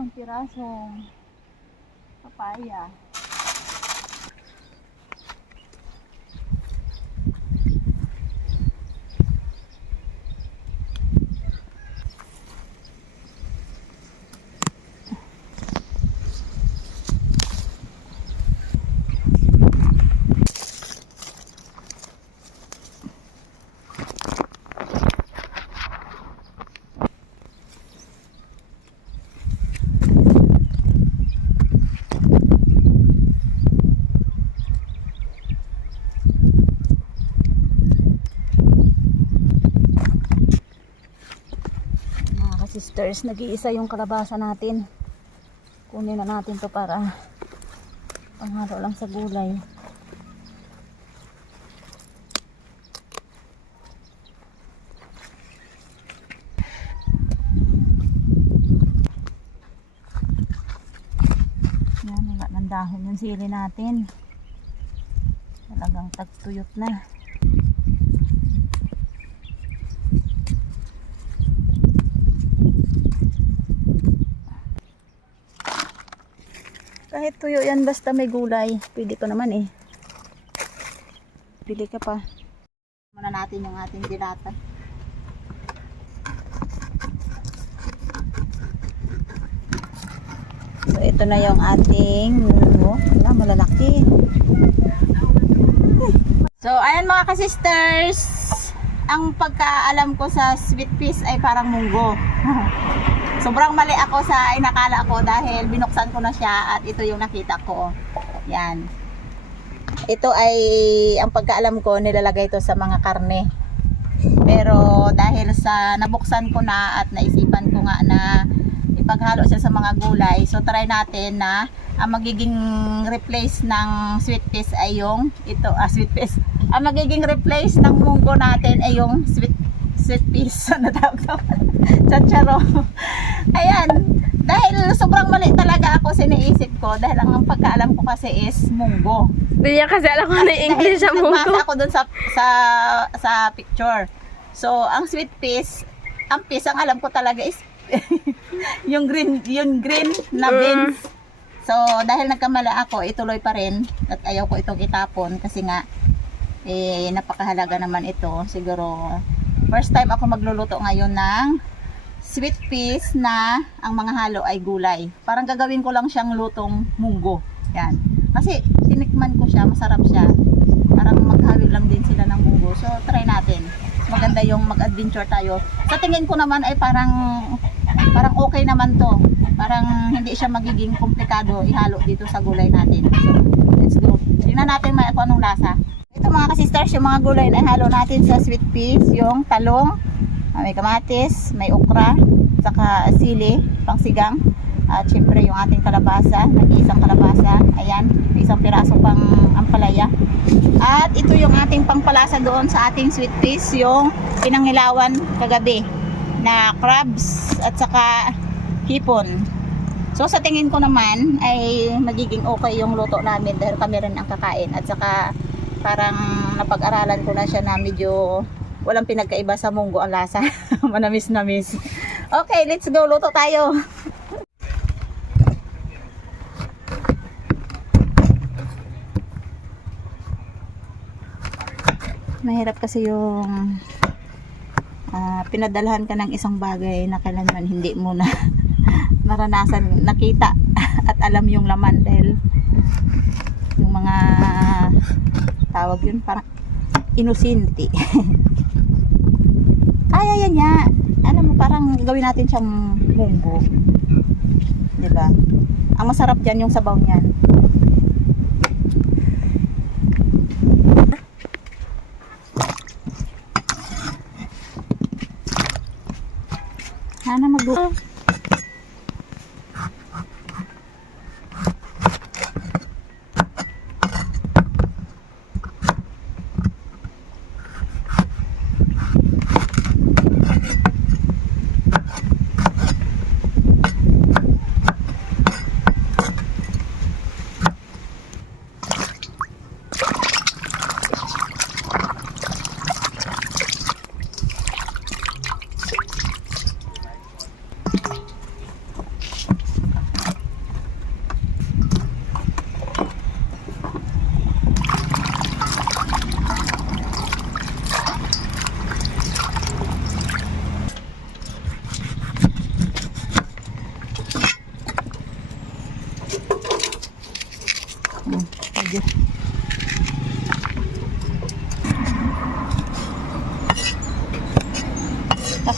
isang pirasong papaya. Sisters, nag-iisa yung kalabasa natin. Kunin na natin to para panghalo lang sa gulay. Yan, wala ng dahon yung sili natin. Talagang tagtuyot na. Kahit tuyo yan, basta may gulay. Pwede ko naman eh. Pili ka pa. Muna natin yung ating dilata. So ito na yung ating mulo. Wala, malalaki. So ayan mga ka-sisters. Ang pagkaalam ko sa sweet peas ay parang munggo. Sobrang mali ako sa inakala ko dahil binuksan ko na siya at ito yung nakita ko. Yan. Ito ay, ang pagkaalam ko, nilalagay ito sa mga karne. Pero dahil sa nabuksan ko na at naisipan ko nga na ipaghalo siya sa mga gulay, so try natin na ang magiging replace ng sweet peas ay yung ito, sweet peas. Ang magiging replace ng munggo natin ay yung sweet peas. Ano tawag to? Chacharo. Ayan, dahil sobrang mali talaga ako siniisip ko dahil ang pagkaalam ko kasi is munggo. Hindi niya kasi alam ko na English sa munggo. Nagbasa ako dun sa picture. So, ang sweet peas, ang peas ang alam ko talaga is yung green na beans. So, dahil nagkamali ako, ituloy pa rin at ayaw ko itong itapon kasi nga napakahalaga naman ito. Siguro first time ako magluluto ngayon ng sweet peas na ang mga halo ay gulay. Parang gagawin ko lang siyang lutong munggo. Yan. Kasi tinikman ko siya, masarap siya. Parang maghawil lang din sila ng munggo. So try natin. Maganda yung mag-adventure tayo. Sa tingin ko naman ay parang okay naman to. Parang hindi siya magiging komplikado ihalo dito sa gulay natin. So let's go. Tingnan natin kung anong lasa. Ito mga ka-sisters, yung mga gulay na halo natin sa sweet peas, yung talong, may kamatis, may okra, saka sili, pangsigang, at syempre yung ating kalabasa, nag-iisang kalabasa, ayan, may isang piraso pang ampalaya. At ito yung ating pangpalasa doon sa ating sweet peas, yung pinangilawan kagabi na crabs at saka hipon. So sa tingin ko naman ay magiging okay yung luto namin dahil kami rin ang kakain at saka parang napag-aralan ko na siya na medyo walang pinagkaiba sa munggo ang lasa. Manamis-namis. Okay, let's go. Luto tayo. Mahirap kasi yung pinadalhan ka ng isang bagay na kailanman hindi mo na naranasan, nakita at alam yung laman dahil yung mga tawag yun parang inusinti. Kaya yan niya. Alam mo, parang gawin natin siyang munggo. Diba? Ang masarap dyan yung sabaw niyan. Sana magbuo.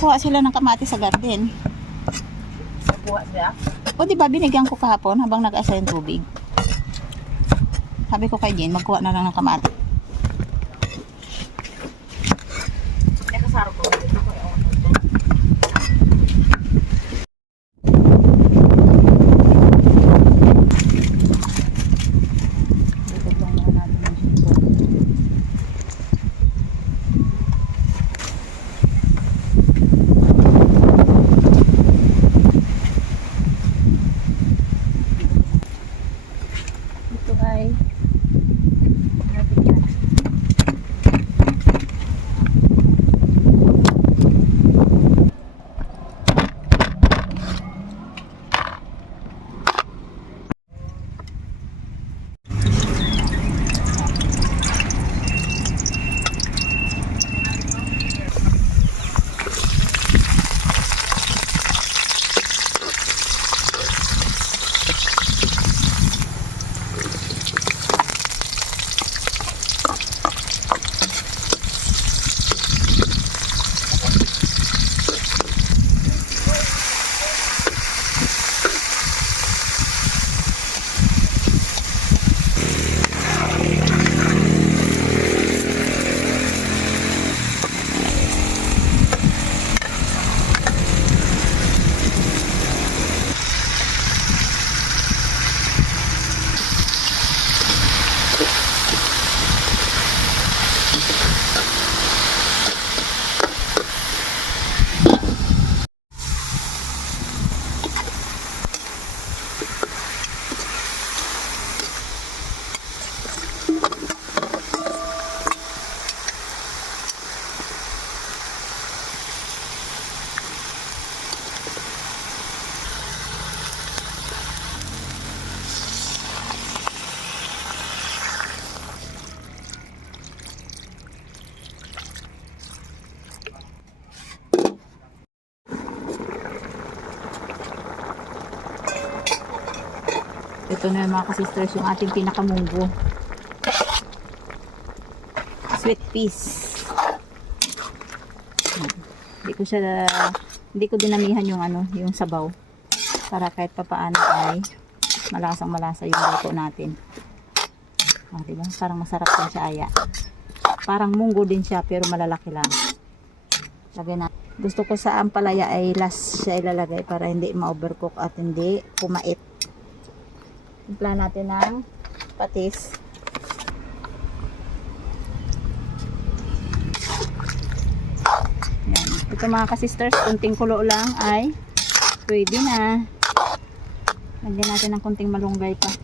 kukuha sila ng kamatis sa garden. Kuha siya. O di ba binigyan ko kahapon habang nag-asa yung tubig. Sabi ko kay Jane, magkuha na lang ng kamatis. Hindi kasaro ko. Tutulong muna natin yung sipon. Ito ay natin yan. Ito na mga kasisters yung ating pinakamunggo. Sweet peas. Hindi ko dinamihan yung yung sabaw. Para kahit papaano ay malasang-malasa yung luto natin. Diba? Parang masarap din siya aya. Parang munggo din siya pero malalaki lang. Lagay na. Gusto ko sa ampalaya ay last siya ilalagay para hindi ma-overcook at hindi kumait. Timpla natin ng patis. Yan. Ito mga kasisters, kunting kulo lang ay pwede na. Lagyan natin ng kunting malunggay pa.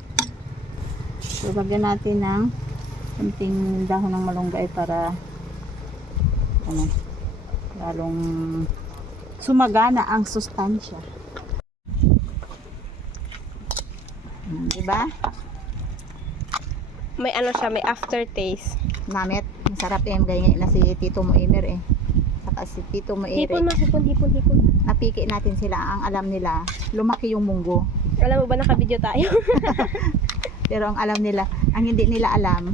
So, lagyan natin ng kunting dahon ng malunggay para lalong sumagana ang sustansya. Diba? May ano siya, may aftertaste. Namit, masarap ganyan na si Tito Moimer saka si Tito Moimer. Hipon. Napiki natin sila, ang alam nila lumaki yung munggo. Alam mo ba naka-video tayo? Pero ang alam nila, ang hindi nila alam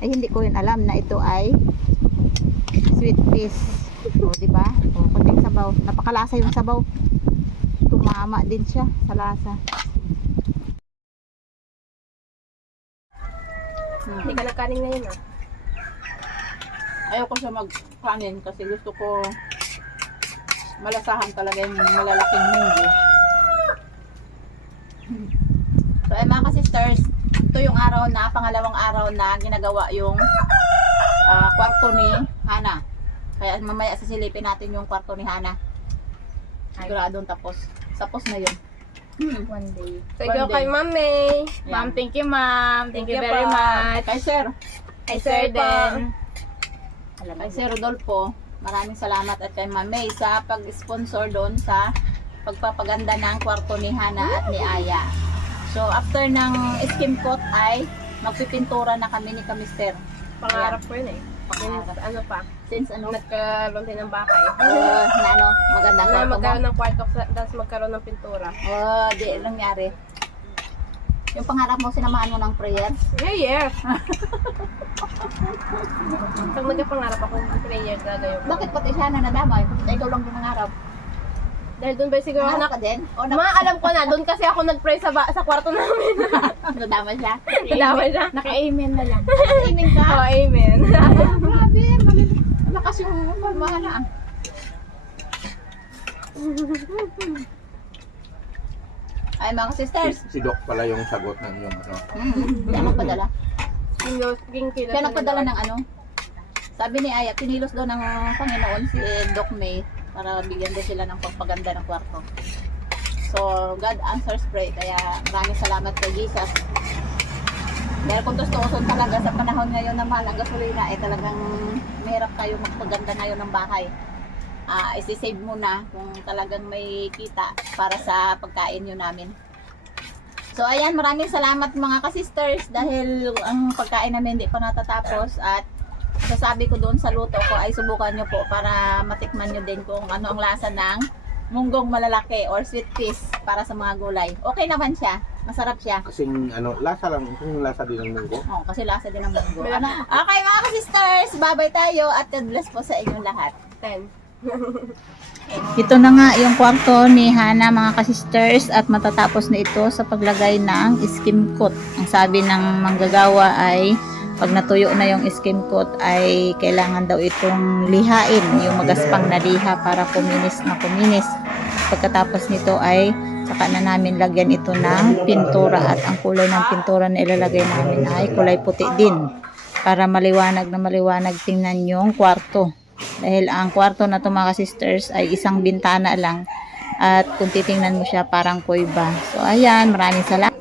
ay hindi ko rin alam na ito ay sweet peas. O diba? O, konting sabaw, napakalasa yung sabaw, tumama din siya sa lasa. Hindi ka nagkanin ngayon ah. Ayaw ko siya magkanin kasi gusto ko malasahan talaga yung malalaking munggo. So ay mga ka-sisters, ito yung pangalawang araw na ginagawa yung kwarto ni Hana. Kaya mamaya sasilipin natin yung kwarto ni Hana. Siguradong tapos. Tapos na yun. One day. One Thank you day. kay Mami. Ma'am, thank you ma'am. Thank you very much. Kay sir. Kay Sir din. Kay Sir Rodolfo, maraming salamat at kay Ma'am May sa pag-sponsor doon sa pagpapaganda ng kwarto ni Hana at ni Aya. So after ng skim coat ay magpipintura na kami ni Kamister. Pangarap ko yun eh. Pangarap. Ano pa? Since ano? Nagkaroon tayo ng bakay. Na magandang Na kwarto mo. magkaroon ng kwarto, tapos magkaroon ng pintura. Di nangyari. Yung pangarap mo, sinamahan mo ng prayer? Yeah. Pag nagkapangarap ako, prayer talaga yun. Bakit pati siya na nadamay? Ikaw lang yung nangarap. Dahil doon ba siguro Nangarap ka din? O alam ko na, doon kasi ako nag-pray sa kwarto namin. nadamay siya? Nadamay siya. Naka-amen na lang. Naka-amen ka? Oh, amen. Grabe, malakas yung pamana. Ay, mga sisters. Si Doc pala yung sagot ng iyong ano. Siya nagpadala. Siya Siya nagpadala ng ano? Sabi ni Aya, pinilos daw ng Panginoon si Doc May para bigyan daw sila ng pagpaganda ng kwarto. So, God answers prayer. Kaya maraming salamat kay Jesus. Dahil kung tustusin talaga sa panahon ngayon na mahal ang gasolina, ay talagang mahirap kayo magpaganda ngayon ng bahay. Isi-save muna kung talagang may kita para sa pagkain nyo namin. So ayan, maraming salamat mga ka-sisters dahil ang pagkain namin hindi pa natatapos at sasabi ko doon sa luto ko ay subukan nyo po para matikman nyo din kung ano ang lasa ng munggong malalaki or sweet peas para sa mga gulay. Okay naman siya, masarap siya. Kasing ano, lasa lang, yung lasa din ng munggo. Oh, kasi lasa din ng munggo. Okay mga ka-sisters, babay tayo at God bless po sa inyong lahat. 10. Ito na nga yung kwarto ni Hana mga ka-sisters at matatapos na ito sa paglagay ng skim coat. Ang sabi ng manggagawa ay pag natuyo na yung skim coat ay kailangan daw itong lihain, yung magaspang na liha para kuminis na kuminis. Pagkatapos nito ay saka na namin lagyan ito ng pintura at ang kulay ng pintura na ilalagay namin ay kulay puti din para maliwanag na maliwanag tingnan yung kwarto. Dahil ang kwarto na ito mga sisters ay isang bintana lang at kung titingnan mo siya parang kuiba. So ayan, maraming salamat.